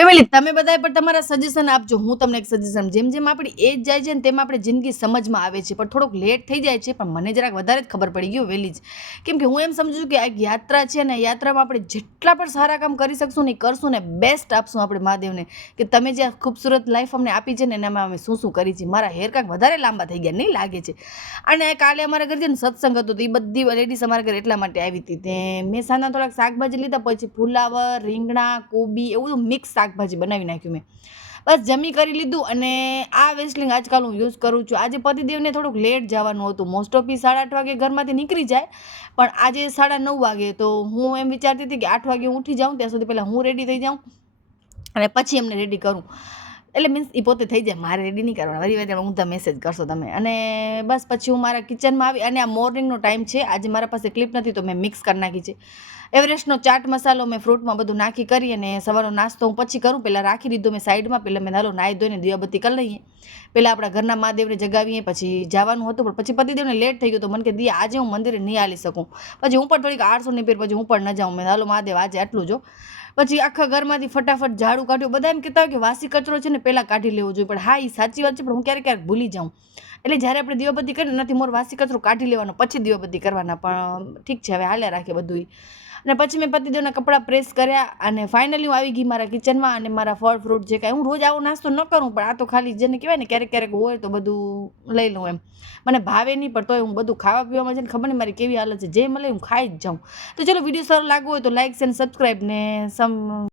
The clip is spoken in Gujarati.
ફેમિલી તમે બધાએ પણ તમારા સજેશન આપજો. હું તમને એક સજેશન, જેમ જેમ આપણી એજ જાય છે ને તેમ આપણે જિંદગી સમજમાં આવે છે, પણ થોડોક લેટ થઈ જાય છે. પણ મને જરાક વધારે જ ખબર પડી ગયું વહેલી જ, કેમ કે હું એમ સમજુ છું કે આ એક યાત્રા છે ને, યાત્રામાં આપણે જેટલા પણ સારા કામ કરી શકશું ને કરશું ને, બેસ્ટ આપશું આપણે મહાદેવને કે તમે જે ખૂબસૂરત લાઈફ અમને આપી છે ને એનામાં અમે શું શું કરી છે. મારા હેર કાંક વધારે લાંબા થઈ ગયા નહીં લાગે છે. અને કાલે અમારા ઘરે છે ને સત્સંગ હતો, તો એ બધી લેડીઝ અમારા ઘરે એટલા માટે આવી હતી. તે મેં સાંજના થોડાક શાકભાજી લીધા, પછી ફુલાવર, રીંગણા, કોબી એવું બધું મિક્સ શાકભાજી બનાવી નાખ્યું મેં. બસ જમી કરી લીધું. અને આ વેસ્લિંગ આજકાલ હું યુઝ કરું છું. આજે પતિદેવને થોડુંક લેટ જવાનું હતું, મોસ્ટ ઓફ 8:30 વાગે ઘરમાંથી નીકળી જાય, પણ આજે 9:30 વાગે. તો હું એમ વિચારતી હતી કે 8 વાગે હું ઉઠી જાઉં, ત્યાં સુધી પહેલાં હું રેડી થઈ જાઉં અને પછી એમને રેડી કરું. એટલે મીન્સ એ પોતે થઈ જાય, મારે રેડી નહીં કરવાના. વળી વાત હું તો મેસેજ કરશો તમે. અને બસ પછી હું મારા કિચનમાં આવી, અને આ મોર્નિંગનો ટાઈમ છે. આજે મારા પાસે ક્લિપ નથી તો મેં મિક્સ કરી નાખી છે. એવરેસ્ટનો ચાટ મસાલો મેં ફ્રૂટમાં બધું નાખી કરી, અને સવારનો નાસ્તો હું પછી કરું. પહેલાં રાખી દીધો મેં સાઈડમાં. પહેલાં મેં નાલો નાહી ધોઈને દીવાબત્તી કરી લઈએ, પહેલાં આપણા ઘરના મહાદેવને જગાવીએ, પછી જવાનું હતું. પણ પછી પતિદેવને લેટ થઈ ગયો, તો મને કે દી આજે હું મંદિરે નહીં હાલી શકું. પછી હું પણ થોડીક 800 પેર પછી હું પણ ન જાઉં. મેં હાલો મહાદેવ આજે આટલું જો. પછી આખા ઘરમાંથી ફટાફટ ઝાડુ કાઢ્યું. બધા એમ કહેતા હોય કે વાસી કચરો છે ને પહેલાં કાઢી લેવો જોઈએ, પણ હા એ સાચી વાત છે, પણ હું ક્યારેક ક્યારેક ભૂલી જાઉં. એટલે જ્યારે આપણે દીવાબત્તી કરીએ નથી મોર વાસી કચરો કાઢી લેવાનો, પછી દીવાબત્તી કરવાના. પણ ઠીક છે, હવે હાલ્યા રાખે બધું. અને પછી મેં પતિદેવના કપડાં પ્રેસ કર્યા, અને ફાઇનલી હું આવી ગઈ મારા કિચનમાં. અને મારા ફળ ફ્રૂટ જે કાંઈ, હું રોજ આવો નાસ્તો ન કરું, પણ આ તો ખાલી જેને કહેવાય ને ક્યારેક ક્યારેક હોય તો બધું લઈ લઉં એમ. મને ભાવે નહીં, પણ તોય હું બધું ખાવા પીવામાં છે ને, ખબર નહીં મારી કેવી હાલત છે, જે મળે હું ખાઈ જ જાઉં. તો ચલો, વિડીયો સારો લાગ્યો હોય તો લાઇક એન્ડ સબસ્ક્રાઈબ ને